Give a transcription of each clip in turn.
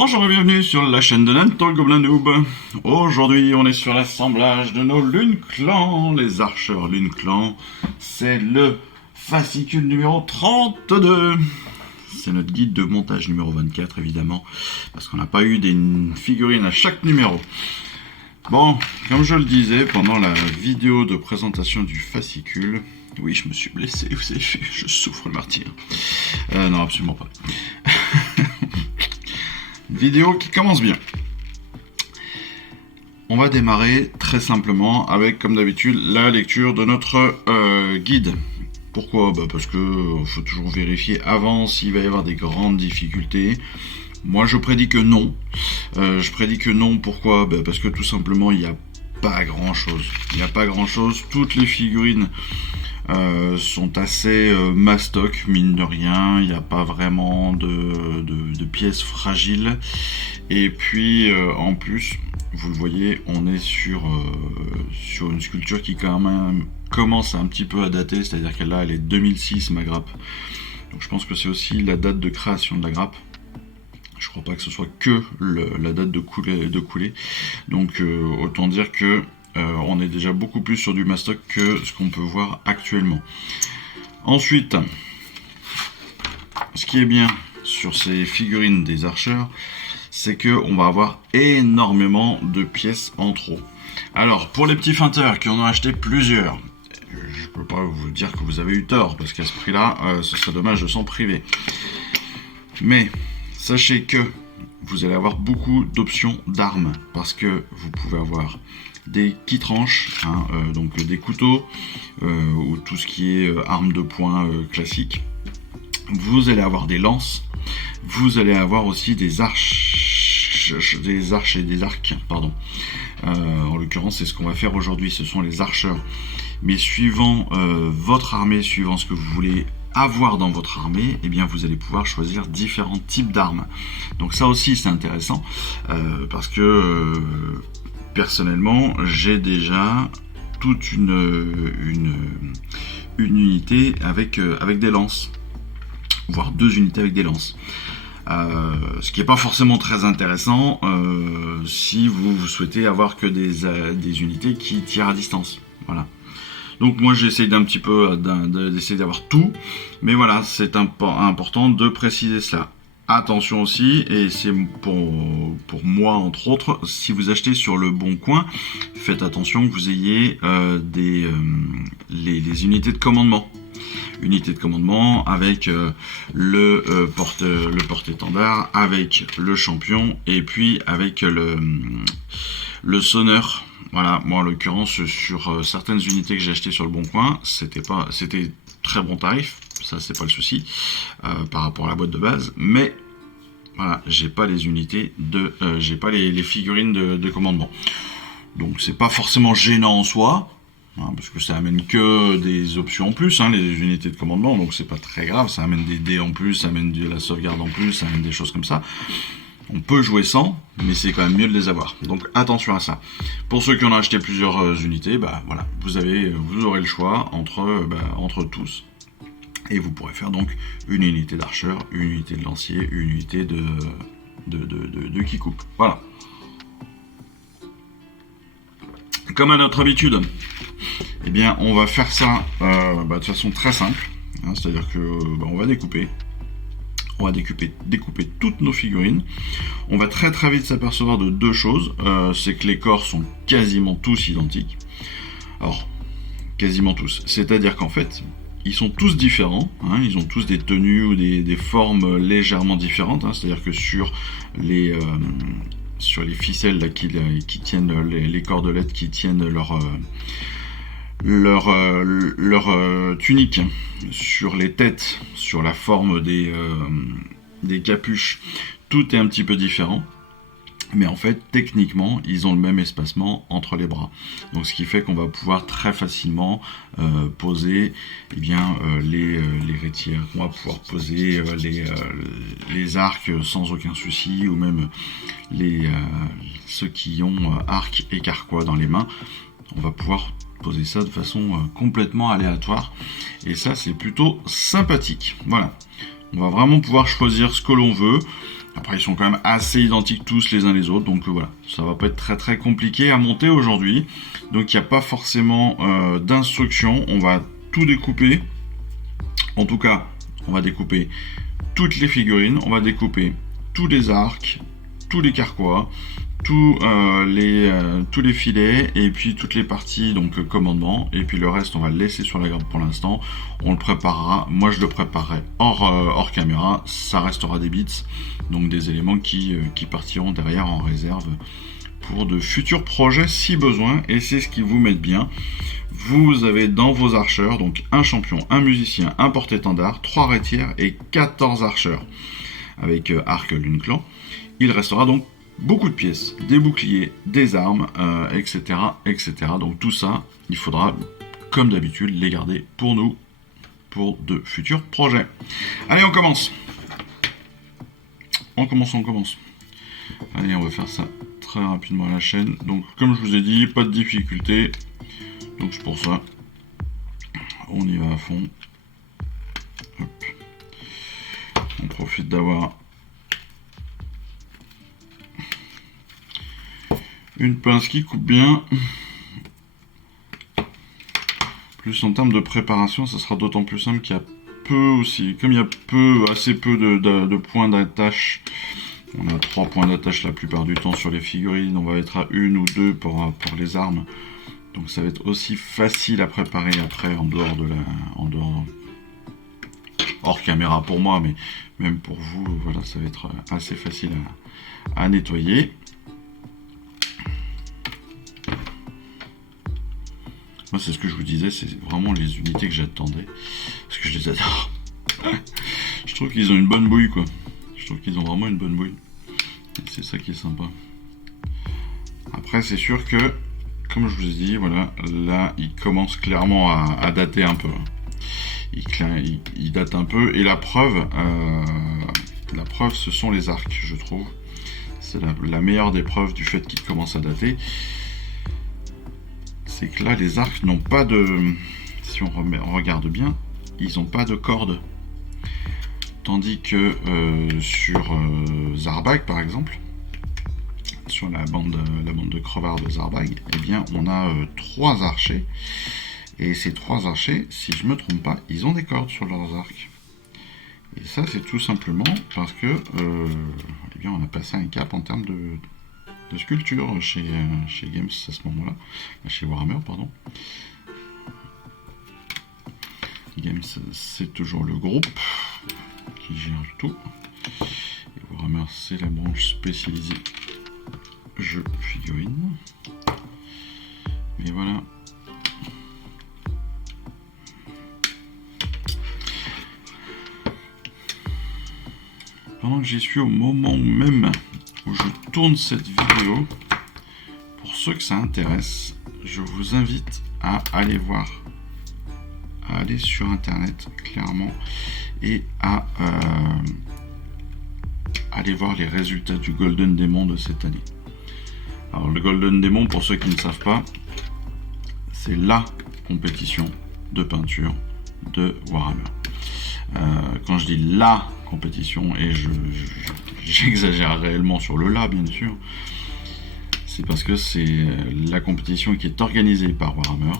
Bonjour et bienvenue sur la chaîne de Nanto Gobelin Noob. Aujourd'hui, on est sur l'assemblage de nos Lune Clan, les archeurs Lune Clan. C'est le fascicule numéro 32. C'est notre guide de montage numéro 24, évidemment, parce qu'on n'a pas eu des figurines à chaque numéro. Bon, comme je le disais pendant la vidéo de présentation du fascicule, oui, je me suis blessé, vous avez vu, je souffre le martyr. Non, absolument pas. Vidéo qui commence bien. On va démarrer très simplement avec, comme d'habitude, la lecture de notre guide. Pourquoi ? Parce que faut toujours vérifier avant s'il va y avoir des grandes difficultés. Moi, je prédis que non. Pourquoi ? Parce que tout simplement, il n'y a pas grand-chose. Toutes les figurines sont assez mastoc, mine de rien. Il n'y a pas vraiment de pièces fragiles. Et puis, en plus, vous le voyez, on est sur une sculpture qui quand même commence un petit peu à dater. C'est-à-dire qu'elle là, elle est 2006, ma grappe. Donc je pense que c'est aussi la date de création de la grappe. Je crois pas que ce soit que la date de coulée. Donc autant dire que on est déjà beaucoup plus sur du mastoc que ce qu'on peut voir actuellement. Ensuite, ce qui est bien sur ces figurines des archers, c'est que on va avoir énormément de pièces en trop. Alors, pour les petits feinteurs qui en ont acheté plusieurs, je peux pas vous dire que vous avez eu tort, parce qu'à ce prix-là, ce serait dommage de s'en priver. Mais sachez que vous allez avoir beaucoup d'options d'armes, parce que vous pouvez avoir des qui-tranches, donc des couteaux, ou tout ce qui est armes de poing classique. Vous allez avoir des lances, vous allez avoir aussi des arches et des arcs, pardon. En l'occurrence, c'est ce qu'on va faire aujourd'hui, ce sont les archeurs. Mais suivant votre armée, suivant ce que vous voulez avoir dans votre armée, eh bien vous allez pouvoir choisir différents types d'armes. Donc ça aussi c'est intéressant, parce que personnellement j'ai déjà toute une unité avec des lances, voire 2 unités avec des lances. Ce qui n'est pas forcément très intéressant si vous souhaitez avoir que des unités qui tirent à distance. Voilà. Donc moi j'essaye d'essayer d'avoir tout, mais voilà, c'est important de préciser cela. Attention aussi, et c'est pour moi entre autres, si vous achetez sur le bon coin, faites attention que vous ayez les unités de commandement. Unité de commandement avec le porte-étendard, avec le champion, et puis avec le sonneur. Voilà, moi en l'occurrence sur certaines unités que j'ai achetées sur le bon coin, c'était très bon tarif, ça c'est pas le souci par rapport à la boîte de base, mais voilà, j'ai pas les unités j'ai pas les figurines de commandement. Donc c'est pas forcément gênant en soi, parce que ça amène que des options en plus, les unités de commandement, donc c'est pas très grave, ça amène des dés en plus, ça amène de la sauvegarde en plus, ça amène des choses comme ça. On peut jouer sans, mais c'est quand même mieux de les avoir. Donc attention à ça. Pour ceux qui en ont acheté plusieurs unités, voilà, vous aurez le choix entre tous. Et vous pourrez faire donc une unité d'archeur, une unité de lancier, une unité de qui coupe. Voilà. Comme à notre habitude, eh bien, on va faire ça de façon très simple. C'est-à-dire que on va découper. On va découper toutes nos figurines. On va très très vite s'apercevoir de 2 choses. C'est que les corps sont quasiment tous identiques. Alors, quasiment tous. C'est-à-dire qu'en fait, ils sont tous différents. Ils ont tous des tenues ou des formes légèrement différentes. C'est-à-dire que sur les ficelles là, qui tiennent les cordelettes qui tiennent leur tunique, sur les têtes, sur la forme des capuches, tout est un petit peu différent, mais en fait techniquement ils ont le même espacement entre les bras, donc ce qui fait qu'on va pouvoir très facilement poser les rétières, on va pouvoir poser les arcs sans aucun souci, ou même ceux qui ont arc et carquois dans les mains, on va pouvoir poser ça de façon complètement aléatoire, et ça c'est plutôt sympathique. Voilà, on va vraiment pouvoir choisir ce que l'on veut. Après, ils sont quand même assez identiques tous les uns les autres, donc voilà, ça va pas être très très compliqué à monter aujourd'hui. Donc il n'y a pas forcément d'instructions, on va tout découper. En tout cas, on va découper toutes les figurines, on va découper tous les arcs, tous les carquois, tous les filets et puis toutes les parties donc commandement, et puis le reste on va le laisser sur la garde pour l'instant. On le préparera, moi je le préparerai hors caméra, ça restera des bits, donc des éléments qui partiront derrière en réserve pour de futurs projets si besoin, et c'est ce qui vous met bien. Vous avez dans vos archeurs donc un champion, un musicien, un porte-étendard, 3 rétières et 14 archeurs avec arc lune clan. Il restera donc beaucoup de pièces, des boucliers, des armes, etc., etc. Donc tout ça, il faudra, comme d'habitude, les garder pour nous, pour de futurs projets. Allez, on commence. On commence. Allez, on va faire ça très rapidement à la chaîne. Donc, comme je vous ai dit, pas de difficulté. Donc c'est pour ça, on y va à fond. Hop. On profite d'avoir une pince qui coupe bien. Plus en termes de préparation, ça sera d'autant plus simple qu'il y a peu aussi. Comme il y a assez peu de points d'attache, on a 3 points d'attache la plupart du temps sur les figurines. On va être à 1 ou 2 pour les armes. Donc ça va être aussi facile à préparer après hors caméra pour moi, mais même pour vous, voilà, ça va être assez facile à nettoyer. Moi, c'est ce que je vous disais, c'est vraiment les unités que j'attendais, parce que je les adore. Je trouve qu'ils ont une bonne bouille, quoi. Je trouve qu'ils ont vraiment une bonne bouille. C'est ça qui est sympa. Après, c'est sûr que, comme je vous ai dit, voilà, là, il commence clairement à dater un peu. Il date un peu, et la preuve, ce sont les arcs, je trouve. C'est la meilleure des preuves du fait qu'il commence à dater. C'est que là, les arcs n'ont pas de... Si on regarde bien, ils n'ont pas de corde. Tandis que sur Zarbag, par exemple, sur la bande de crevards de Zarbag, eh bien, on a 3 archers. Et ces 3 archers, si je ne me trompe pas, ils ont des cordes sur leurs arcs. Et ça, c'est tout simplement parce que eh bien, on a passé un cap en termes de sculpture chez Games à ce moment-là, chez Warhammer, pardon. Games, c'est toujours le groupe qui gère tout. Et Warhammer, c'est la branche spécialisée jeux figurines. Mais voilà. Pendant que j'y suis, au moment même où je tourne cette vidéo, pour ceux que ça intéresse, je vous invite à aller sur internet clairement et à aller voir les résultats du Golden Demon de cette année. Alors le Golden Demon, pour ceux qui ne savent pas, c'est la compétition de peinture de Warhammer. Quand je dis la compétition, et j'exagère réellement sur le là bien sûr, c'est parce que c'est la compétition qui est organisée par Warhammer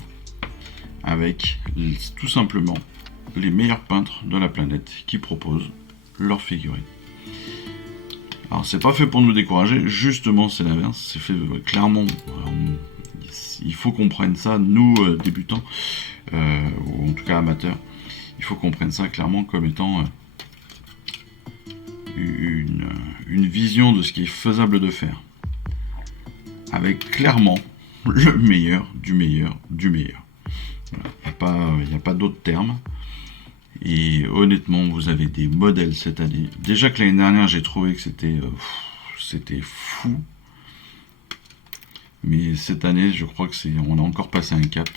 avec tout simplement les meilleurs peintres de la planète qui proposent leurs figurines. Alors c'est pas fait pour nous décourager, justement c'est l'inverse, c'est fait clairement, il faut qu'on prenne ça, nous débutants, ou en tout cas amateurs, il faut qu'on prenne ça clairement comme étant une vision de ce qui est faisable de faire. Avec clairement le meilleur du meilleur du meilleur. Voilà. Il n'y a pas d'autres termes. Et honnêtement, vous avez des modèles cette année. Déjà que l'année dernière, j'ai trouvé que c'était fou. Mais cette année, je crois que on a encore passé un cap.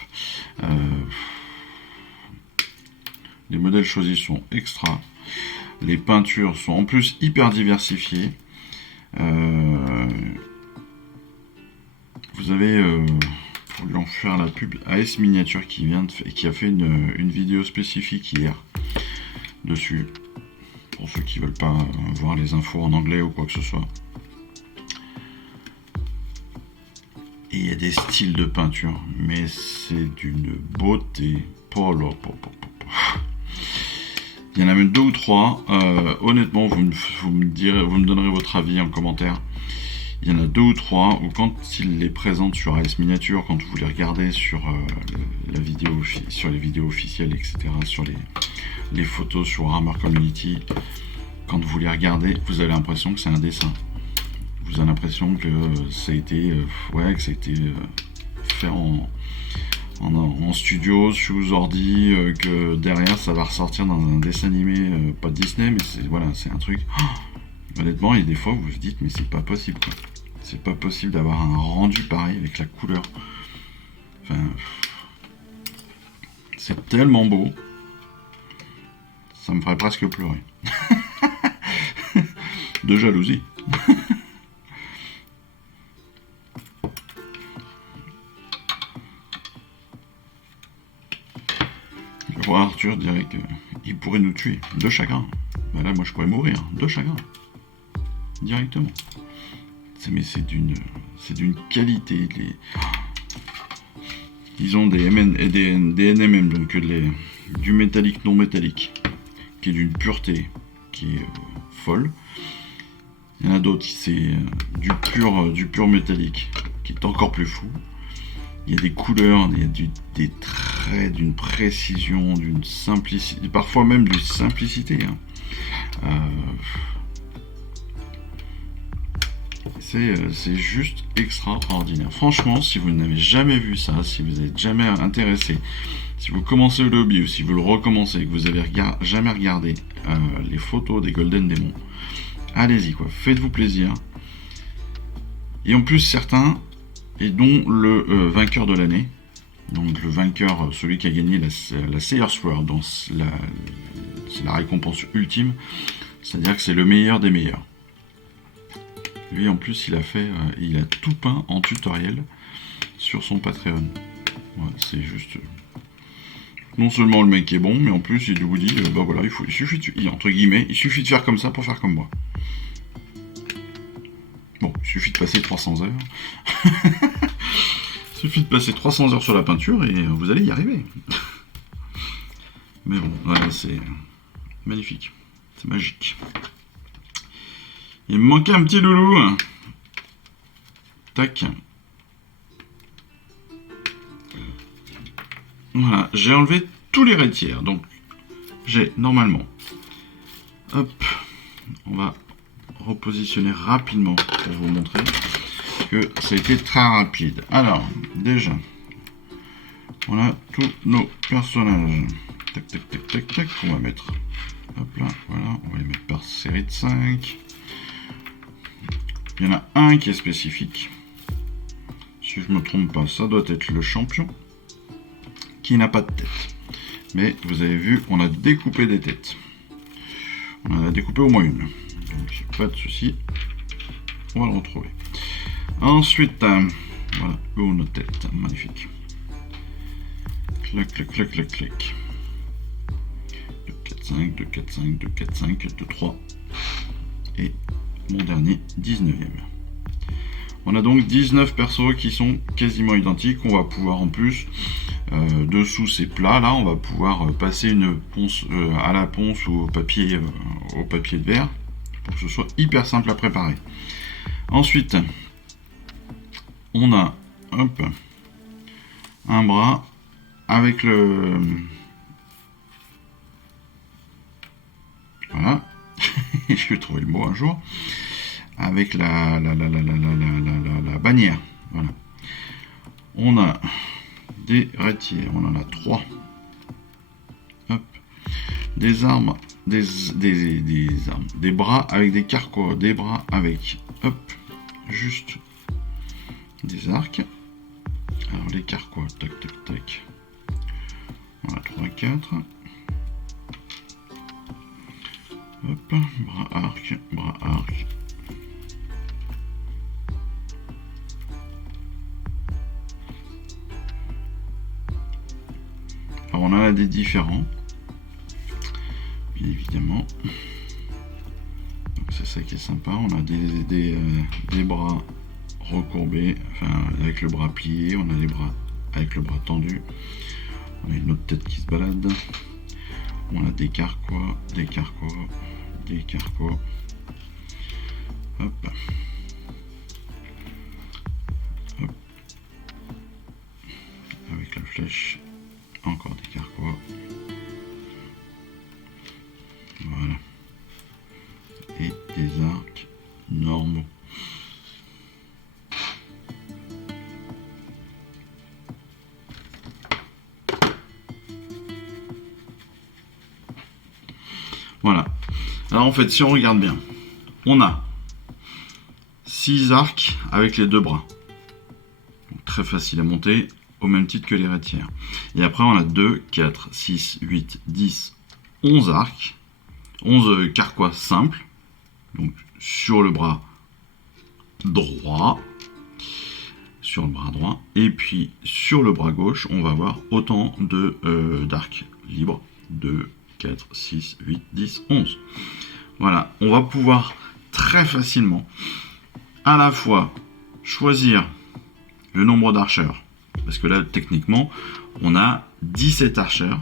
Les modèles choisis sont extra. Les peintures sont en plus hyper diversifiées. Vous avez, pour lui en faire la pub, AS Miniature qui a fait une vidéo spécifique hier dessus. pour ceux qui veulent pas voir les infos en anglais ou quoi que ce soit. Et il y a des styles de peinture, mais c'est d'une beauté. Il y en a même 2 ou 3. Honnêtement, vous me donnerez votre avis en commentaire. Il y en a 2 ou 3 où quand ils les présentent sur AS Miniature, quand vous les regardez sur la vidéo, sur les vidéos officielles, etc., sur les photos sur Warhammer Community, quand vous les regardez, vous avez l'impression que c'est un dessin. Vous avez l'impression que ça a été, fait en studio, sous ordi, que derrière ça va ressortir dans un dessin animé, pas de Disney, mais c'est un truc. Honnêtement, et des fois vous vous dites, mais c'est pas possible, quoi. C'est pas possible d'avoir un rendu pareil avec la couleur. Enfin, c'est tellement beau, ça me ferait presque pleurer. De jalousie. Le roi Arthur dirait qu'il pourrait nous tuer de chagrin. Ben là, moi, je pourrais mourir de chagrin. Directement. Mais c'est d'une qualité. Ils ont des NMM, donc du métallique non métallique, qui est d'une pureté qui est folle. Il y en a d'autres, c'est du pur métallique, qui est encore plus fou. Il y a des couleurs, il y a des traits d'une précision, d'une simplicité, parfois même d'une simplicité. C'est juste extraordinaire. Franchement, si vous n'avez jamais vu ça, si vous n'êtes jamais intéressé, si vous commencez le hobby ou si vous le recommencez et que vous n'avez jamais regardé les photos des Golden Demons, allez-y, quoi. Faites-vous plaisir. Et en plus, certains, et dont le vainqueur de l'année, donc le vainqueur, celui qui a gagné la Sayers World, donc c'est la récompense ultime, c'est-à-dire que c'est le meilleur des meilleurs. Lui, en plus, il a tout peint en tutoriel sur son Patreon. Ouais, c'est juste. Non seulement le mec est bon, mais en plus, il vous dit, bah voilà, il suffit entre guillemets, il suffit de faire comme ça pour faire comme moi. Bon, il suffit de passer 300 heures. Il suffit de passer 300 heures sur la peinture et vous allez y arriver. Mais bon, voilà, c'est magnifique. C'est magique. Il me manquait un petit loulou. Tac. Voilà, j'ai enlevé tous les rétières. Donc, j'ai normalement. Hop. On va repositionner rapidement pour vous montrer que ça a été très rapide. Alors, déjà, on a tous nos personnages. Tac, tac, tac, tac, tac. On va mettre. Hop là, voilà. On va les mettre par série de 5. Il y en a un qui est spécifique. Si je ne me trompe pas, ça doit être le champion qui n'a pas de tête. Mais vous avez vu, on a découpé des têtes. On en a découpé au moins une. Donc pas de souci. On va le retrouver. Ensuite, voilà, une tête. Magnifique. Clac, clac, clac, clac, clac. 2, 4, 5, 2, 4, 5, 2, 4, 5, 2, 3. Et mon dernier 19e. On a donc 19 persos qui sont quasiment identiques. On va pouvoir en plus, dessous ces plats là, on va pouvoir passer une ponce à la ponce ou au papier de verre pour que ce soit hyper simple à préparer. Ensuite, on a hop, un bras avec le... Voilà. Je vais trouver le mot un jour. Avec la bannière. Voilà. On a des rétières. On en a 3. Hop. Des armes. Des armes. Des bras avec des carquois. Des bras avec. Hop. Juste des arcs. Alors les carquois. Tac, tac, tac. Voilà, 3, 4. Hop. Bras arc. Bras arc. Alors on en a des différents, bien évidemment. ça qui est sympa. On a des bras recourbés, enfin avec le bras plié, on a les bras avec le bras tendu. On a une autre tête qui se balade. On a des carquois, des carquois, des carquois. Hop. Hop. Avec la flèche, encore des carquois. Voilà. Et des arcs normaux. Voilà. Alors en fait, si on regarde bien, on a 6 arcs avec les 2 bras. Donc, très facile à monter, au même titre que les retières. Et après, on a 2, 4, 6, 8, 10, 11 arcs. 11 carquois simples. Donc sur le bras droit. Sur le bras droit. Et puis sur le bras gauche, on va avoir autant d'arcs libres. 2, 4, 6, 8, 10, 11. Voilà, on va pouvoir très facilement à la fois choisir le nombre d'archeurs. Parce que là, techniquement, on a 17 archeurs.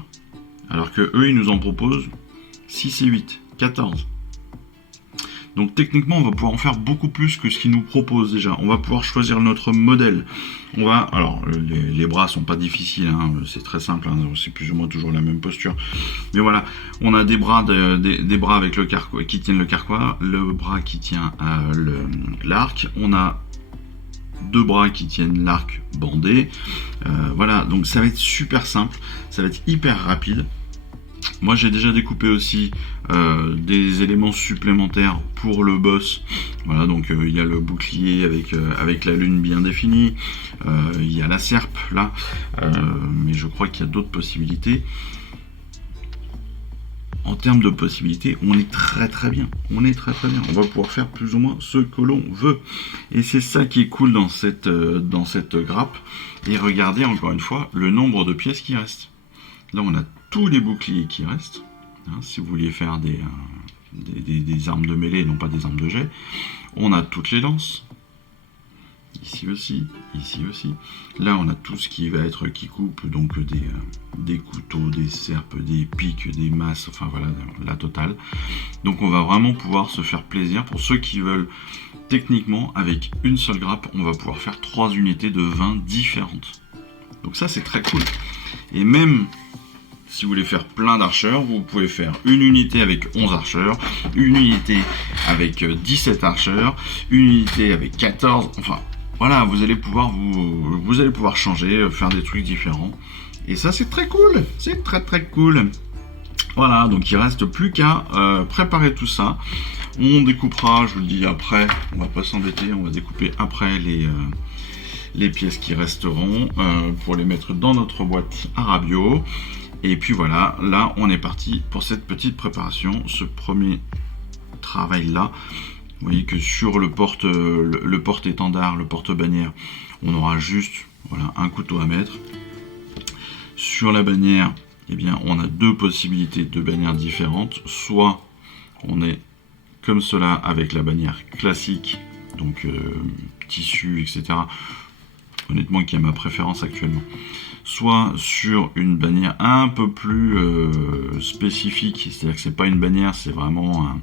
Alors que eux, ils nous en proposent 6 et 8, 14. Donc techniquement, on va pouvoir en faire beaucoup plus que ce qu'ils nous proposent déjà. On va pouvoir choisir notre modèle. Alors, les bras sont pas difficiles, hein, c'est très simple, hein, c'est plus ou moins toujours la même posture. Mais voilà, on a des bras, des bras avec le carquois, qui tiennent le carquois, le bras qui tient l'arc. On a 2 bras qui tiennent l'arc bandé. Voilà, donc ça va être super simple, ça va être hyper rapide. Moi j'ai déjà découpé aussi des éléments supplémentaires pour le boss. Voilà, donc il y a le bouclier avec la lune bien définie. Il y a la serpe là. Mais je crois qu'il y a d'autres possibilités. En termes de possibilités, on est très bien. On est très bien. On va pouvoir faire plus ou moins ce que l'on veut. Et c'est ça qui est cool dans cette grappe. Et regardez encore une fois le nombre de pièces qui restent. Là on a tous les boucliers qui restent, hein, si vous vouliez faire des armes de mêlée, non pas des armes de jet. On a toutes les lances, ici aussi. Là on a tout ce qui va être qui coupe, donc des couteaux, des serpes, des pics, des masses, enfin voilà, la totale. Donc on va vraiment pouvoir se faire plaisir. Pour ceux qui veulent, techniquement, avec une seule grappe, on va pouvoir faire 3 unités de 20 différentes. Donc ça c'est très cool. Et même si vous voulez faire plein d'archeurs, vous pouvez faire une unité avec 11 archeurs, une unité avec 17 archeurs, une unité avec 14, enfin voilà, vous allez pouvoir changer, faire des trucs différents. Et ça c'est très cool, c'est très cool. Voilà, donc il reste plus qu'à préparer tout ça. On découpera, je vous le dis après, on va pas s'embêter, on va découper après les pièces qui resteront pour les mettre dans notre boîte à rabio. Et puis voilà, là on est parti pour cette petite préparation, ce premier travail là. Vous voyez que sur le porte-étendard, le porte-bannière, on aura juste voilà, un couteau à mettre. Sur la bannière, eh bien, on a 2 possibilités de bannières différentes. Soit on est comme cela avec la bannière classique, donc tissu, etc. Honnêtement, qui est ma préférence actuellement. Soit sur une bannière un peu plus spécifique, c'est-à-dire que c'est pas une bannière, c'est vraiment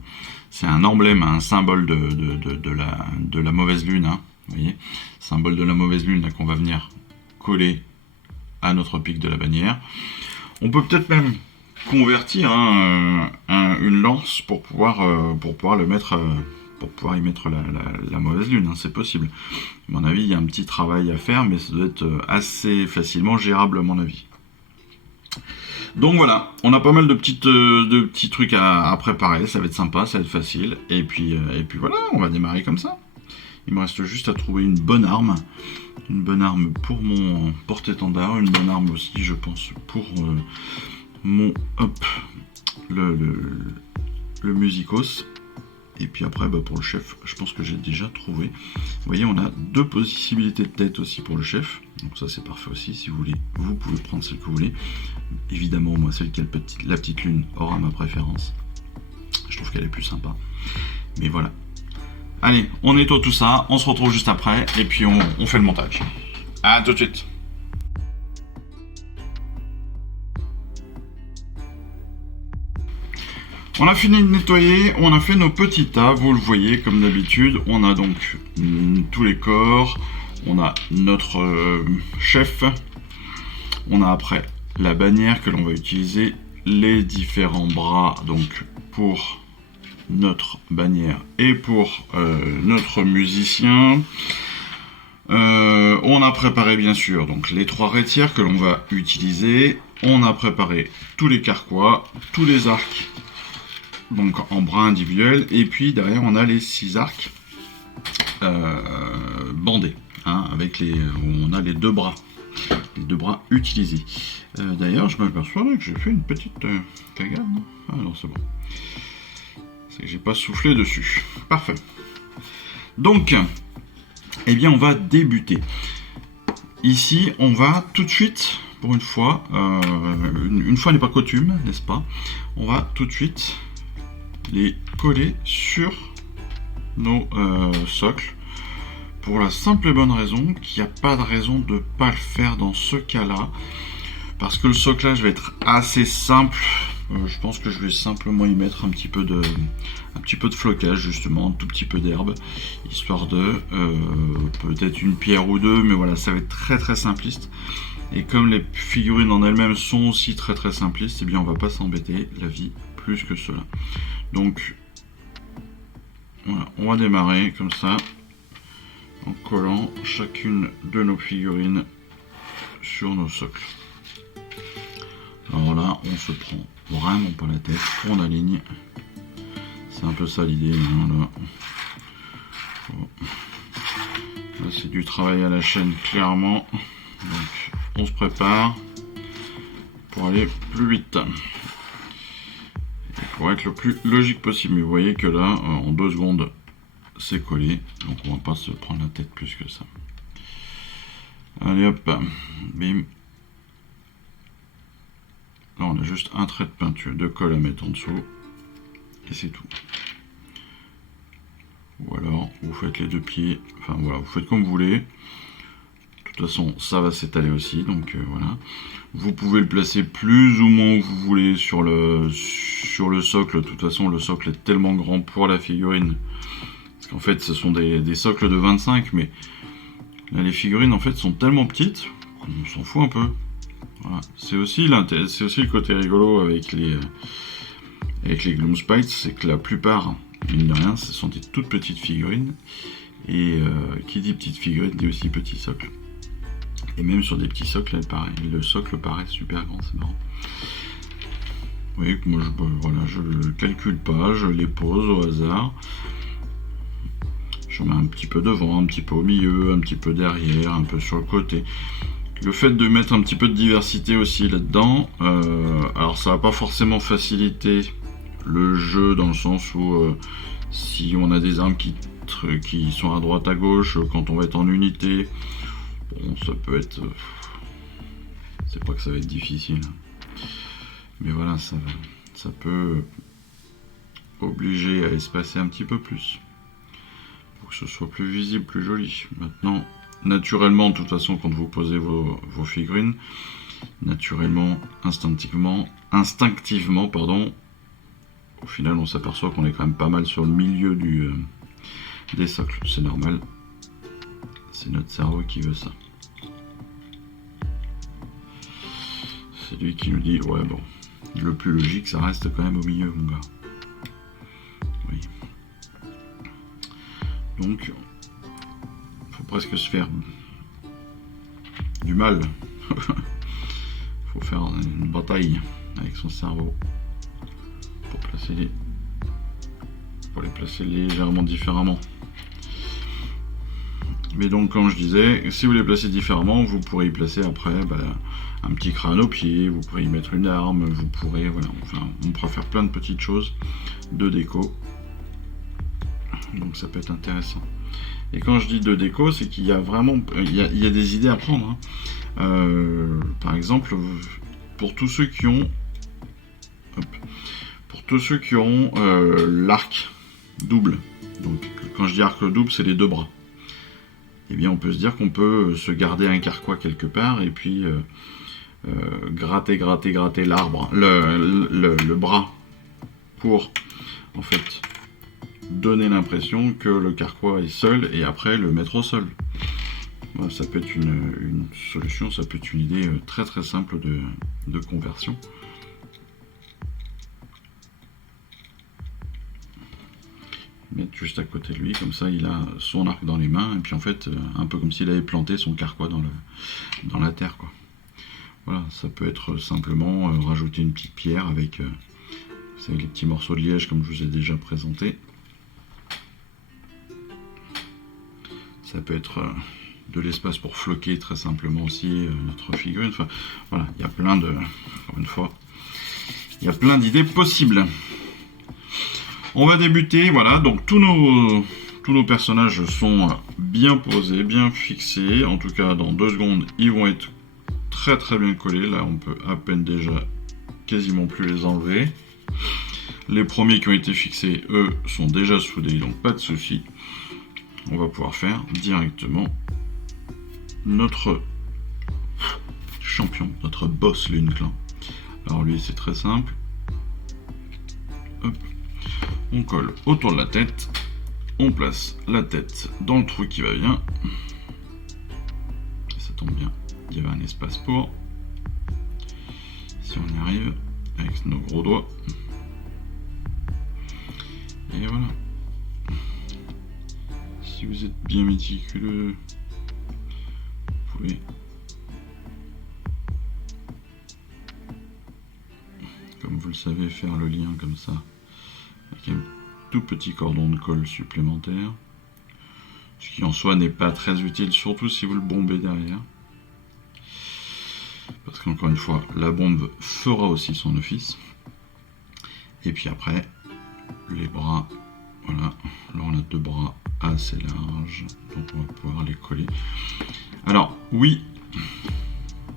c'est un emblème, un symbole de la mauvaise lune, hein, vous voyez, symbole de la mauvaise lune qu'on va venir coller à notre pic de la bannière. On peut peut-être même convertir une lance pour pouvoir le mettre. Pour pouvoir y mettre la mauvaise lune, hein, c'est possible. À mon avis, il y a un petit travail à faire, mais ça doit être assez facilement gérable à mon avis. Donc voilà, on a pas mal de petits trucs à préparer, ça va être sympa, ça va être facile, et puis voilà, on va démarrer comme ça. Il me reste juste à trouver une bonne arme pour mon porte-étendard, une bonne arme aussi, je pense, pour mon le musicos. Et puis après, pour le chef, je pense que j'ai déjà trouvé. Vous voyez, on a 2 possibilités de tête aussi pour le chef. Donc ça, c'est parfait aussi. Si vous voulez, vous pouvez prendre celle que vous voulez. Évidemment, moi, celle qui a la petite lune aura ma préférence. Je trouve qu'elle est plus sympa. Mais voilà. Allez, on nettoie tout ça, on se retrouve juste après, et puis on fait le montage. À tout de suite. On a fini de nettoyer, on a fait nos petits tas, vous le voyez comme d'habitude. On a donc tous les corps, on a notre chef, on a après la bannière que l'on va utiliser, les différents bras donc pour notre bannière et pour notre musicien. On a préparé bien sûr donc les 3 rétières que l'on va utiliser. On a préparé tous les carquois, tous les arcs donc en bras individuels, et puis derrière on a les 6 arcs bandés, hein, avec on a les 2 bras utilisés. D'ailleurs je m'aperçois que j'ai fait une petite cagade, non? Ah non, c'est bon. C'est que j'ai pas soufflé dessus. Parfait. Donc, eh bien, on va débuter. Ici, on va tout de suite, pour une fois, une fois n'est pas coutume, n'est-ce pas? On va tout de suite les coller sur nos socles. Pour la simple et bonne raison qu'il n'y a pas de raison de ne pas le faire dans ce cas-là. Parce que le soclage va être assez simple. Je pense que je vais simplement y mettre un petit peu de flocage, justement, un tout petit peu d'herbe, histoire de peut-être une pierre ou deux, mais voilà, ça va être très très simpliste. Et comme les figurines en elles-mêmes sont aussi très très simplistes, eh bien on va pas s'embêter la vie plus que cela. Donc voilà, on va démarrer comme ça, en collant chacune de nos figurines sur nos socles. Alors là, on se prend vraiment pas la tête, on aligne. C'est un peu ça l'idée. Hein, là c'est du travail à la chaîne, clairement. Donc, on se prépare pour aller plus vite. Et pour être le plus logique possible. Mais vous voyez que là, en 2 secondes, c'est collé. Donc, on va pas se prendre la tête plus que ça. Allez hop, bim. Là, on a juste un trait de peinture, de colle à mettre en dessous. Et c'est tout. Ou alors, vous faites les 2 pieds. Enfin, voilà, vous faites comme vous voulez. De toute façon, ça va s'étaler aussi. Donc, voilà. Vous pouvez le placer plus ou moins où vous voulez sur le socle. De toute façon, le socle est tellement grand pour la figurine. Parce qu'en fait, ce sont des socles de 25. Mais là, les figurines, en fait, sont tellement petites qu'on s'en fout un peu. Voilà. C'est aussi le côté rigolo avec les Gloomspite, c'est que la plupart, mine de rien, ce sont des toutes petites figurines. Et qui dit petite figurine dit aussi petit socle. Et même sur des petits socles, pareil, le socle paraît super grand, c'est marrant. Vous voyez que moi, je ne calcule pas, je les pose au hasard. Je mets un petit peu devant, un petit peu au milieu, un petit peu derrière, un peu sur le côté. Le fait de mettre un petit peu de diversité aussi là-dedans, alors ça va pas forcément faciliter le jeu dans le sens où si on a des armes qui sont à droite à gauche, quand on va être en unité, bon, ça peut être... c'est pas que ça va être difficile, mais voilà, ça peut obliger à espacer un petit peu plus pour que ce soit plus visible, plus joli. Maintenant, naturellement, de toute façon, quand vous posez vos figurines, naturellement, instinctivement, pardon, au final, on s'aperçoit qu'on est quand même pas mal sur le milieu des socles. C'est normal. C'est notre cerveau qui veut ça. C'est lui qui nous dit, ouais, bon, le plus logique, ça reste quand même au milieu, mon gars. Oui. Donc, faut presque se faire du mal. Faut faire une bataille avec son cerveau pour les placer légèrement différemment. Mais donc, comme je disais, si vous les placez différemment, vous pourrez y placer après un petit crâne au pied, vous pourrez y mettre une arme, vous pourrez, voilà, enfin, on pourra faire plein de petites choses de déco. Donc ça peut être intéressant. Et quand je dis de déco, c'est qu'il y a vraiment, il y a des idées à prendre. Hein. Par exemple, pour tous ceux qui ont, l'arc double. Donc quand je dis arc double, c'est les deux bras. Eh bien on peut se dire qu'on peut se garder un carquois quelque part et puis gratter l'arbre, le bras pour en fait donner l'impression que le carquois est seul et après le mettre au sol. Voilà, ça peut être une solution, ça peut être une idée très très simple de conversion. Mettre juste à côté de lui, comme ça il a son arc dans les mains et puis en fait un peu comme s'il avait planté son carquois dans la terre quoi. Voilà, ça peut être simplement rajouter une petite pierre avec vous savez, les petits morceaux de liège comme je vous ai déjà présenté. Ça peut être de l'espace pour floquer très simplement aussi notre figurine. Enfin, voilà, il y a plein de, encore une fois, il y a plein d'idées possibles. On va débuter, voilà, donc tous nos personnages sont bien posés, bien fixés. En tout cas, dans 2 secondes, ils vont être très très bien collés. Là, on peut à peine déjà quasiment plus les enlever. Les premiers qui ont été fixés, eux, sont déjà soudés, donc pas de souci. On va pouvoir faire directement notre champion, notre boss Lune Clan. Alors lui, c'est très simple. Hop. On colle autour de la tête. On place la tête dans le trou qui va bien. Et ça tombe bien, il y avait un espace pour. Si on y arrive, avec nos gros doigts. Et voilà. Si vous êtes bien méticuleux, vous pouvez comme vous le savez faire le lien comme ça avec un tout petit cordon de colle supplémentaire, ce qui en soi n'est pas très utile, surtout si vous le bombez derrière, parce qu'encore une fois la bombe fera aussi son office. Et puis après les bras, voilà, là on a 2 bras assez larges, donc on va pouvoir les coller. Alors oui,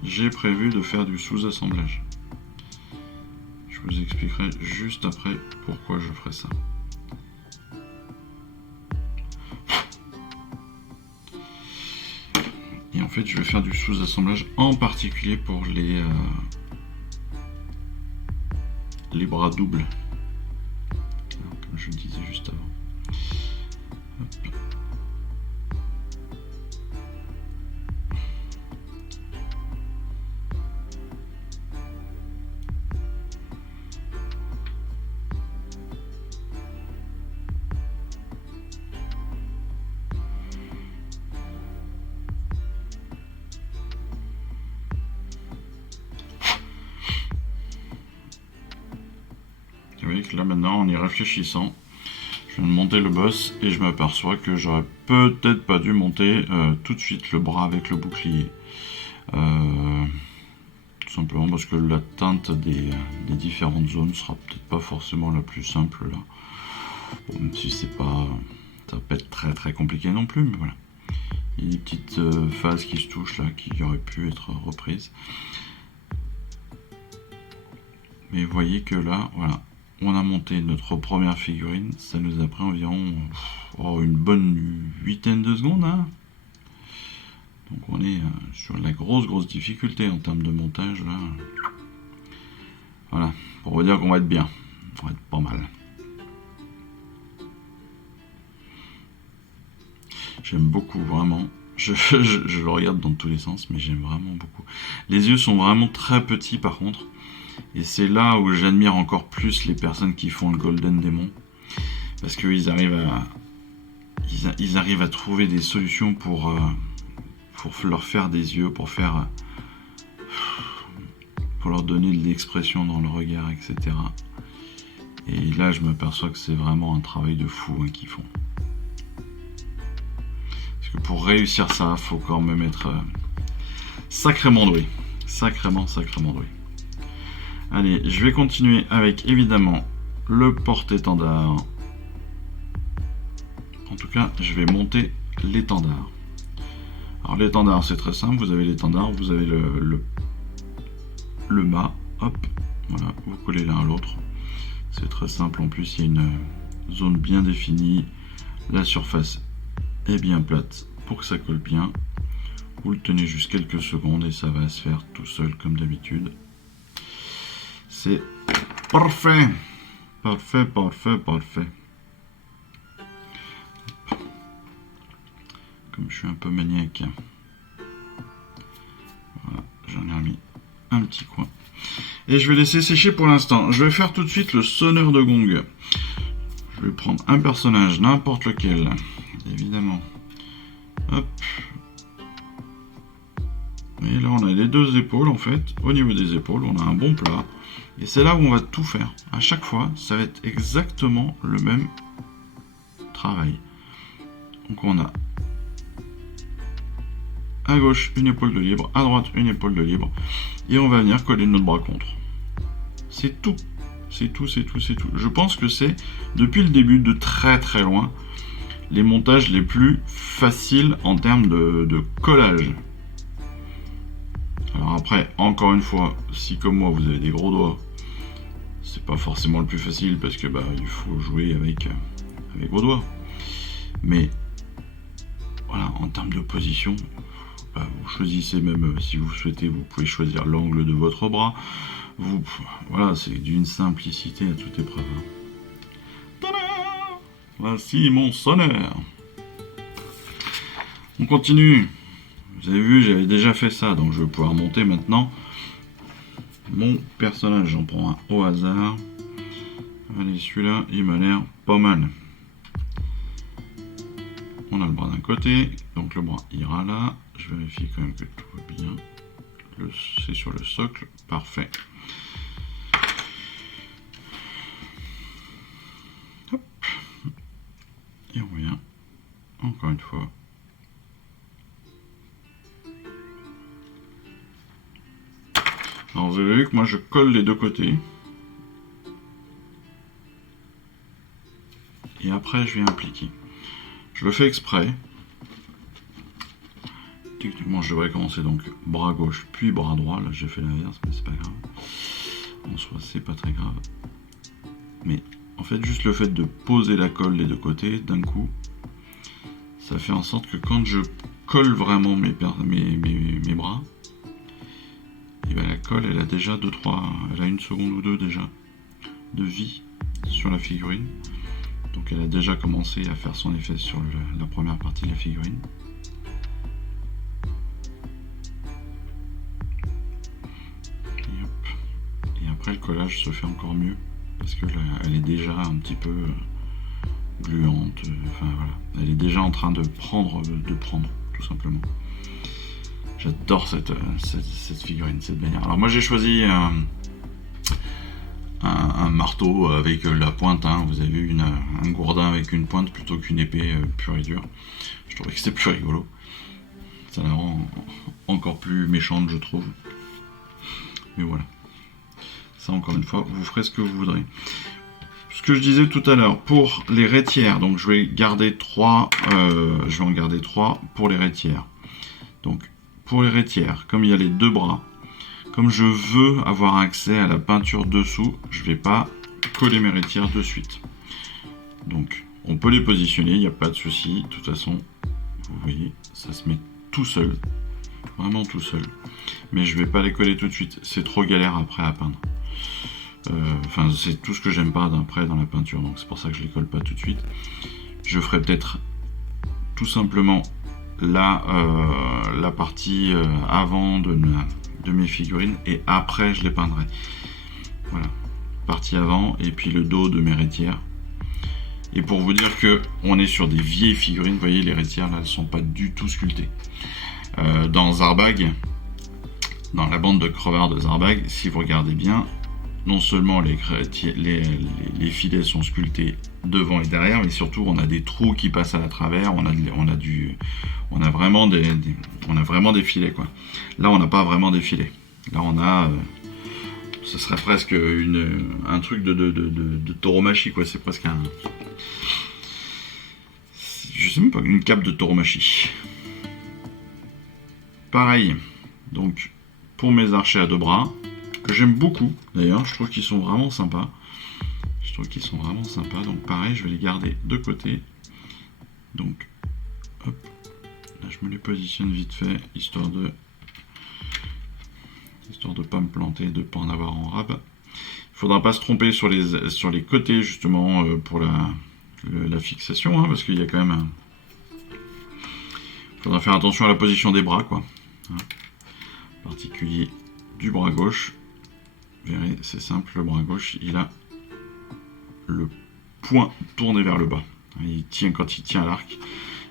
j'ai prévu de faire du sous-assemblage. Je vous expliquerai juste après pourquoi je ferai ça. Et en fait, je vais faire du sous-assemblage en particulier pour les bras doubles. Comme je le disais juste avant. Hop. Vous voyez que là maintenant, en y réfléchissant, je viens de monter le boss et je m'aperçois que j'aurais peut-être pas dû monter tout de suite le bras avec le bouclier. Tout simplement parce que la teinte des différentes zones sera peut-être pas forcément la plus simple là. Bon, même si c'est pas, ça va pas être très très compliqué non plus, mais voilà. Il y a des petites phases qui se touchent là qui auraient pu être reprises. Mais vous voyez que là, voilà. On a monté notre première figurine, ça nous a pris environ une bonne 8aine de secondes. Hein. Donc on est sur la grosse difficulté en termes de montage là. Voilà, pour vous dire qu'on va être bien, on va être pas mal. J'aime beaucoup vraiment, je le regarde dans tous les sens, mais j'aime vraiment beaucoup. Les yeux sont vraiment très petits par contre. Et c'est là où j'admire encore plus les personnes qui font le Golden Demon. Parce qu'ils arrivent à trouver des solutions pour leur faire des yeux, pour leur donner de l'expression dans le regard, etc. Et là, je m'aperçois que c'est vraiment un travail de fou hein, qu'ils font. Parce que pour réussir ça, il faut quand même être sacrément doué. Sacrément doué. Allez, je vais continuer avec évidemment le porte-étendard. En tout cas, je vais monter l'étendard. Alors l'étendard, c'est très simple. Vous avez l'étendard, vous avez le mât. Hop, voilà, vous collez l'un à l'autre. C'est très simple. En plus, il y a zone bien définie, la surface est bien plate pour que ça colle bien. Vous le tenez juste quelques secondes et ça va se faire tout seul comme d'habitude. C'est parfait. Parfait, parfait, parfait. Comme je suis un peu maniaque. Voilà, j'en ai remis un petit coin. Et je vais laisser sécher pour l'instant. Je vais faire tout de suite le sonneur de gong. Je vais prendre un personnage, n'importe lequel. Évidemment. Hop. Et là, on a les deux épaules, en fait. Au niveau des épaules, on a un bon plat. Et c'est là où on va tout faire. À chaque fois, ça va être exactement le même travail. Donc on a à gauche une épaule de libre, à droite une épaule de libre. Et on va venir coller notre bras contre. C'est tout. C'est tout, c'est tout, c'est tout. Je pense que c'est, depuis le début, de très très loin, les montages les plus faciles en termes de collage. Alors après, encore une fois, si comme moi vous avez des gros doigts, c'est pas forcément le plus facile parce que il faut jouer avec vos doigts. Mais voilà, en termes de position, vous choisissez même, si vous souhaitez, vous pouvez choisir l'angle de votre bras. Voilà, c'est d'une simplicité à toute épreuve. Tada! Voici mon sonneur. On continue. Vous avez vu, j'avais déjà fait ça, donc je vais pouvoir monter maintenant mon personnage. J'en prends un au hasard. Allez, celui-là, il m'a l'air pas mal. On a le bras d'un côté, donc le bras ira là. Je vérifie quand même que tout va bien. C'est sur le socle, parfait. Hop. Et on vient, encore une fois. Alors vous avez vu que moi je colle les deux côtés. Et après je viens appliquer. Je le fais exprès. Techniquement je devrais commencer donc bras gauche puis bras droit. Là j'ai fait l'inverse mais c'est pas grave. En soi c'est pas très grave. Mais en fait juste le fait de poser la colle des deux côtés d'un coup, ça fait en sorte que quand je colle vraiment mes bras, et la colle elle a déjà 2-3, elle a 1 seconde ou 2 déjà de vie sur la figurine. Donc elle a déjà commencé à faire son effet sur la première partie de la figurine. Et, hop. Et après le collage se fait encore mieux parce que là, elle est déjà un petit peu gluante. Enfin voilà, elle est déjà en train de prendre tout simplement. J'adore cette figurine, cette bannière. Alors moi j'ai choisi un marteau avec la pointe, hein. Vous avez vu un gourdin avec une pointe plutôt qu'une épée pure et dure. Je trouvais que c'était plus rigolo. Ça la rend encore plus méchante je trouve. Mais voilà. Ça encore une fois, vous ferez ce que vous voudrez. Ce que je disais tout à l'heure, pour les rétières, donc je vais garder 3, je vais en garder 3 pour les rétières. Donc pour les rétières, comme il y a les deux bras, comme je veux avoir accès à la peinture dessous, je ne vais pas coller mes rétières de suite. Donc on peut les positionner, il n'y a pas de souci. De toute façon, vous voyez, ça se met tout seul, vraiment tout seul. Mais je ne vais pas les coller tout de suite, c'est trop galère après à peindre. Enfin, c'est tout ce que j'aime pas d'après dans la peinture, donc c'est pour ça que je les colle pas tout de suite. Je ferai peut-être tout simplement la partie avant de mes figurines et après je les peindrai. Voilà, partie avant et puis le dos de mes rétières. Et pour vous dire que on est sur des vieilles figurines, vous voyez les rétières là, elles sont pas du tout sculptées. Dans Zarbag, dans la bande de crevards de Zarbag, si vous regardez bien, non seulement les filets sont sculptés devant et derrière, mais surtout on a des trous qui passent à la travers, on a vraiment des filets quoi. Là on n'a pas vraiment des filets. Là on a, ce serait presque un truc de tauromachie quoi. C'est presque je sais même pas, une cape de tauromachie. Pareil. Donc pour mes archers à deux bras, que j'aime beaucoup d'ailleurs, je trouve qu'ils sont vraiment sympas. Je trouve qu'ils sont vraiment sympas. Donc pareil, je vais les garder de côté. Donc, hop. Là, je me les positionne vite fait, histoire de pas me planter, de pas en avoir en rab. Il faudra pas se tromper sur les côtés, justement, pour la fixation, hein, parce qu'il y a quand même il faudra faire attention à la position des bras, quoi. Hein. En particulier du bras gauche. Vous verrez, c'est simple, le bras gauche, il a le poing tourné vers le bas. Quand il tient à l'arc,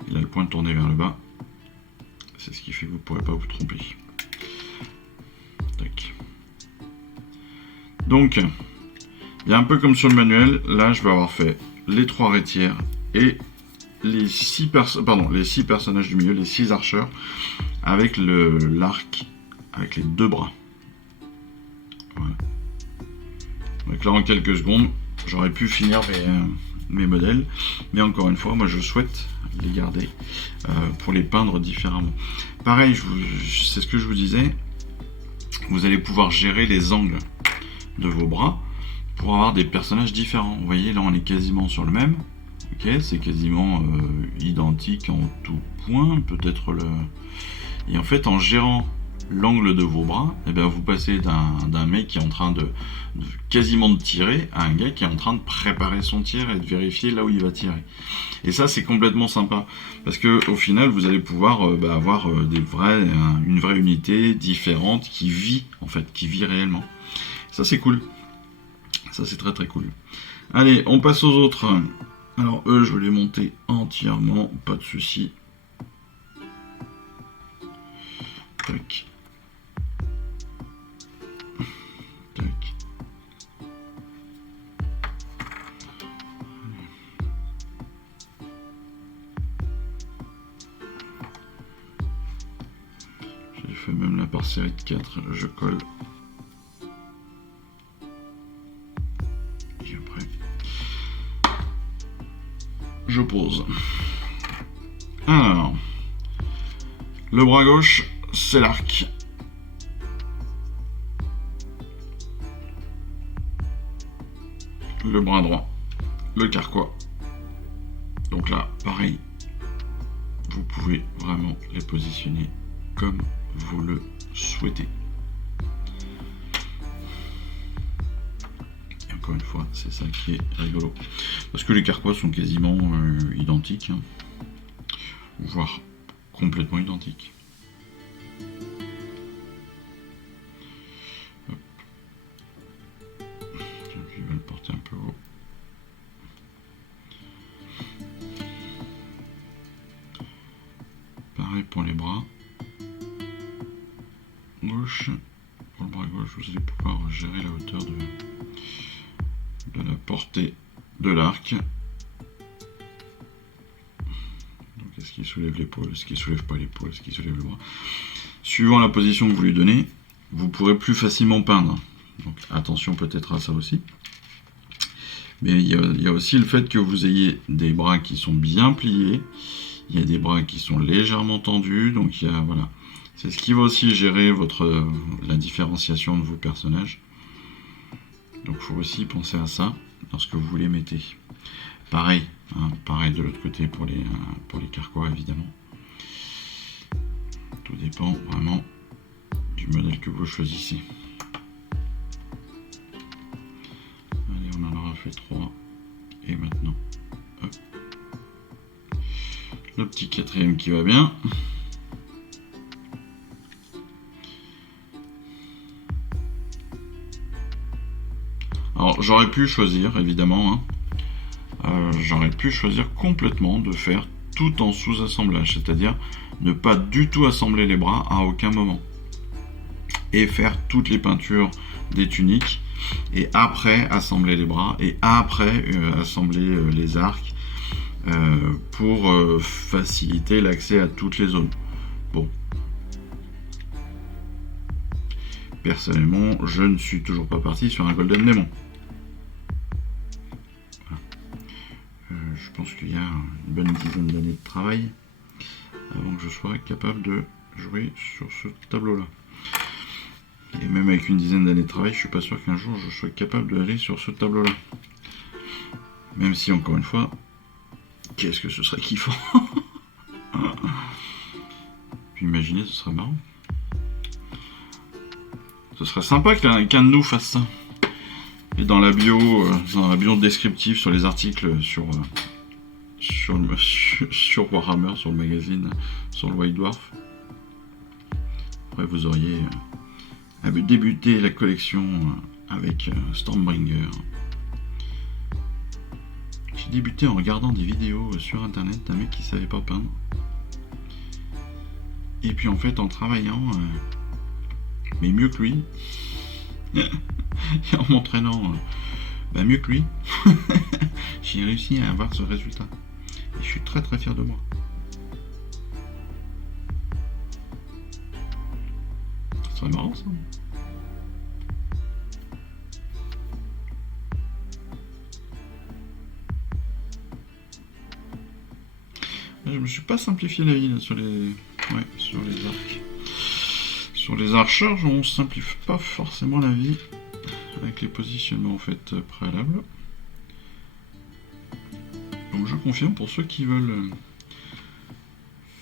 il a le poing tourné vers le bas. C'est ce qui fait que vous ne pourrez pas vous tromper. Tac. Donc, il y a un peu comme sur le manuel. Là, je vais avoir fait les 3 rétières et les 6 personnages du milieu, les 6 archers, avec l'arc, avec les 2 bras. Voilà. Donc là, en quelques secondes, j'aurais pu finir mes modèles, mais encore une fois, moi je souhaite les garder pour les peindre différemment. Pareil, c'est ce que je vous disais, vous allez pouvoir gérer les angles de vos bras pour avoir des personnages différents. Vous voyez, là on est quasiment sur le même, ok, c'est quasiment identique en tout point, peut-être et en fait, en gérant l'angle de vos bras, et bien vous passez d'un mec qui est en train de quasiment de tirer à un gars qui est en train de préparer son tir et de vérifier là où il va tirer. Et ça, c'est complètement sympa parce que au final, vous allez pouvoir avoir une vraie unité différente qui vit réellement. Ça, c'est cool. Ça, c'est très très cool. Allez, on passe aux autres. Alors eux, je vais les monter entièrement, pas de souci. Tac. Tac. J'ai fait même là par série de 4, je colle. Et après, je pose. Alors, le bras gauche, c'est l'arc. Le bras droit, le carquois. Donc là, pareil, vous pouvez vraiment les positionner comme vous le souhaitez. Et encore une fois, c'est ça qui est rigolo. Parce que les carquois sont quasiment identiques, hein, voire complètement identiques. Je vais le porter un peu haut. Pareil pour les bras. Gauche. Pour le bras gauche, vous allez pouvoir gérer la hauteur de la portée de l'arc. Donc est-ce qu'il soulève l'épaule, est-ce qu'il soulève pas l'épaule, est-ce qu'il soulève le bras. Suivant la position que vous lui donnez, vous pourrez plus facilement peindre. Donc attention peut-être à ça aussi. Mais il y a aussi le fait que vous ayez des bras qui sont bien pliés, il y a des bras qui sont légèrement tendus, donc voilà. C'est ce qui va aussi gérer la différenciation de vos personnages. Donc il faut aussi penser à ça lorsque vous les mettez. Pareil, hein, pareil de l'autre côté pour les carquois évidemment. Tout dépend vraiment du modèle que vous choisissez. Allez, on en aura fait 3. Et maintenant, hop. Le petit 4e qui va bien. Alors j'aurais pu choisir évidemment, hein, j'aurais pu choisir complètement de faire tout en sous-assemblage, c'est-à-dire ne pas du tout assembler les bras à aucun moment et faire toutes les peintures des tuniques et après assembler les bras et après assembler les arcs pour faciliter l'accès à toutes les zones. Bon. Personnellement, je ne suis toujours pas parti sur un Golden Demon. Je pense qu'il y a une bonne dizaine d'années de travail avant que je sois capable de jouer sur ce tableau-là. Et même avec une dizaine d'années de travail, je suis pas sûr qu'un jour je sois capable d'aller sur ce tableau-là. Même si, encore une fois, qu'est-ce que ce serait kiffant. Puis imaginez, ce serait marrant. Ce serait sympa qu'un de nous fasse ça. Et dans la bio descriptive sur les articles sur Warhammer, sur le magazine, sur le White Dwarf. Après, vous auriez débuté la collection avec Stormbringer. J'ai débuté en regardant des vidéos sur internet d'un mec qui savait pas peindre. Et puis en fait, en travaillant, mais mieux que lui, et en m'entraînant mieux que lui, j'ai réussi à avoir ce résultat. Et je suis très très fier de moi. Ce serait marrant ça. Je me suis pas simplifié la vie là, sur les arcs. Sur les archers, on simplifie pas forcément la vie avec les positionnements en fait préalables. Donc je confirme, pour ceux qui veulent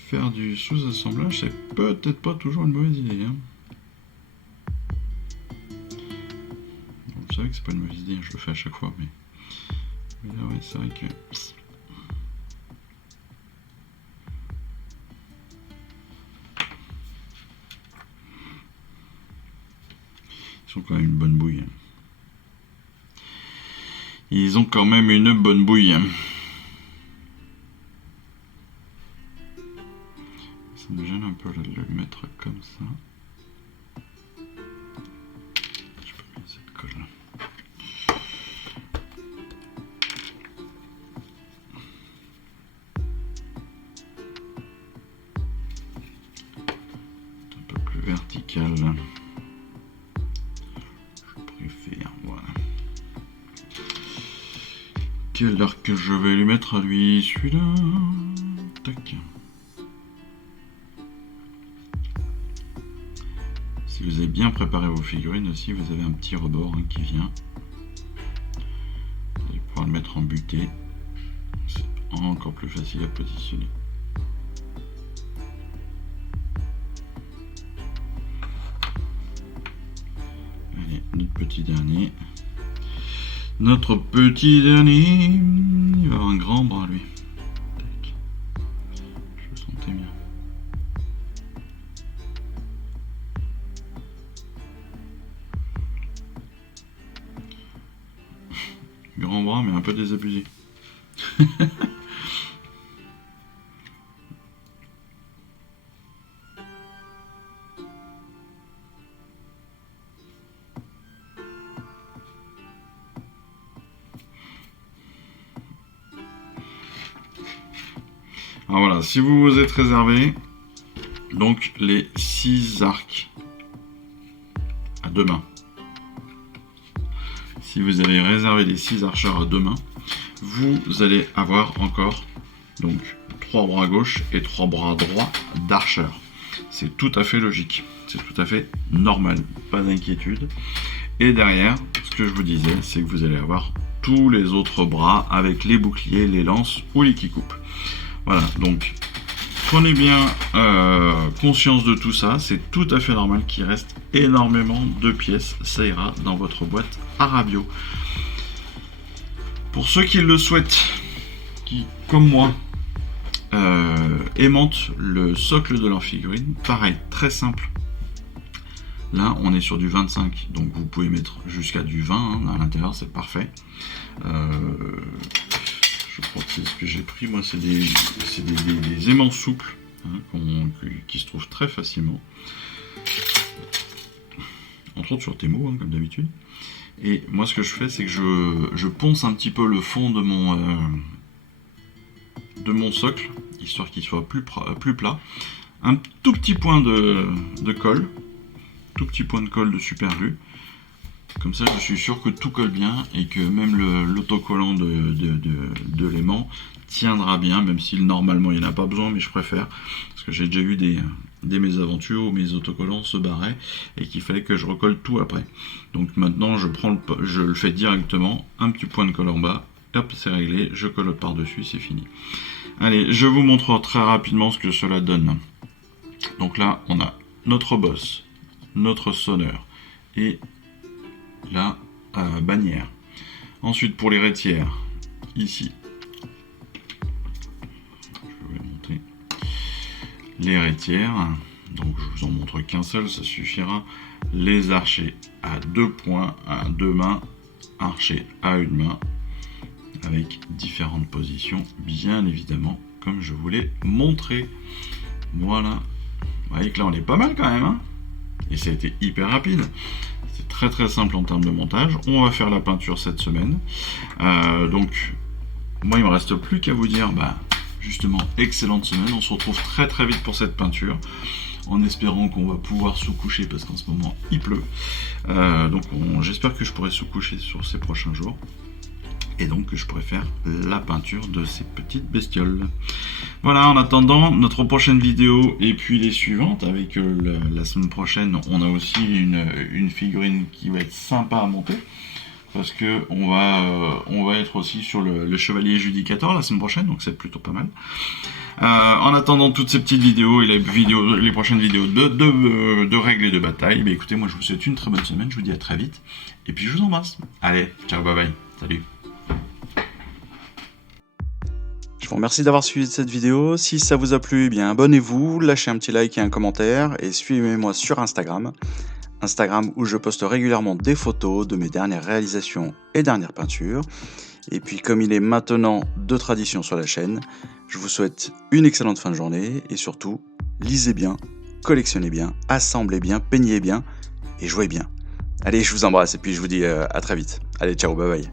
faire du sous-assemblage, c'est peut-être pas toujours une mauvaise idée. Hein. Vous savez que c'est pas une mauvaise idée, hein, je le fais à chaque fois, mais là ouais, c'est vrai que... Ils ont quand même une bonne bouille. Ils ont quand même une bonne bouille. Ça me gêne un peu de le mettre comme ça. Je peux mettre cette colle là. Un peu plus vertical. Quel arc je vais lui mettre à lui? Celui-là. Tac. Si vous avez bien préparé vos figurines aussi, vous avez un petit rebord qui vient. Vous allez pouvoir le mettre en butée. C'est encore plus facile à positionner. Allez, notre petit dernier. Notre petit dernier, il va avoir un grand bras lui. Tac. Je le sentais bien. Grand bras mais un peu désabusé. Alors voilà, si vous vous êtes réservé, donc les 6 arcs à 2 mains. Si vous avez réservé les 6 archers à 2 mains, vous allez avoir encore donc 3 bras gauche et 3 bras droits d'archers. C'est tout à fait logique, c'est tout à fait normal, pas d'inquiétude. Et derrière, ce que je vous disais, c'est que vous allez avoir tous les autres bras avec les boucliers, les lances ou les qui-coupes. Voilà, donc prenez bien conscience de tout ça, c'est tout à fait normal qu'il reste énormément de pièces, ça ira dans votre boîte Arabio. Pour ceux qui le souhaitent, qui, comme moi, aimantent le socle de leur figurine, pareil, très simple. Là, on est sur du 25, donc vous pouvez mettre jusqu'à du 20 hein, à l'intérieur, c'est parfait. Je crois que c'est ce que j'ai pris, moi c'est des aimants souples hein, qui se trouvent très facilement. Entre autres sur Temu, hein, comme d'habitude. Et moi ce que je fais, c'est que je ponce un petit peu le fond de mon socle, histoire qu'il soit plus plat. Un tout petit point de colle, tout petit point de colle de super glue. Comme ça, je suis sûr que tout colle bien et que même l'autocollant de l'aimant tiendra bien, même si normalement il n'y en a pas besoin, mais je préfère. Parce que j'ai déjà eu des mésaventures où mes autocollants se barraient et qu'il fallait que je recolle tout après. Donc maintenant, je le fais directement, un petit point de colle en bas, hop, c'est réglé, je colle par-dessus, c'est fini. Allez, je vous montre très rapidement ce que cela donne. Donc là, on a notre boss, notre sonneur et la bannière. Ensuite, pour les rétières, ici, je vais monter les rétières. Donc je vous en montre qu'un seul, ça suffira. Les archers à 2 points, à 2 mains, archer à une main, avec différentes positions, bien évidemment, comme je vous l'ai montré. Voilà. Vous voyez que là on est pas mal quand même, hein, et ça a été hyper rapide. C'est très très simple en termes de montage. On va faire la peinture cette semaine. Donc moi il me reste plus qu'à vous dire, justement, excellente semaine. On se retrouve très très vite pour cette peinture, en espérant qu'on va pouvoir sous-coucher parce qu'en ce moment il pleut. Donc j'espère que je pourrai sous-coucher sur ces prochains jours. Et donc que je pourrai faire la peinture de ces petites bestioles. Voilà, en attendant notre prochaine vidéo et puis les suivantes, avec la semaine prochaine, on a aussi une figurine qui va être sympa à monter. Parce que on va être aussi sur le chevalier judicateur la semaine prochaine, donc c'est plutôt pas mal. En attendant toutes ces petites vidéos et les prochaines vidéos de règles et de bataille, écoutez, moi je vous souhaite une très bonne semaine, je vous dis à très vite, et puis je vous embrasse. Allez, ciao, bye bye, salut. Je vous remercie d'avoir suivi cette vidéo. Si ça vous a plu, eh bien abonnez-vous, lâchez un petit like et un commentaire, et suivez-moi sur Instagram où je poste régulièrement des photos de mes dernières réalisations et dernières peintures. Et puis comme il est maintenant de tradition sur la chaîne, je vous souhaite une excellente fin de journée et surtout, lisez bien, collectionnez bien, assemblez bien, peignez bien et jouez bien. Allez, je vous embrasse et puis je vous dis à très vite. Allez, ciao, bye bye.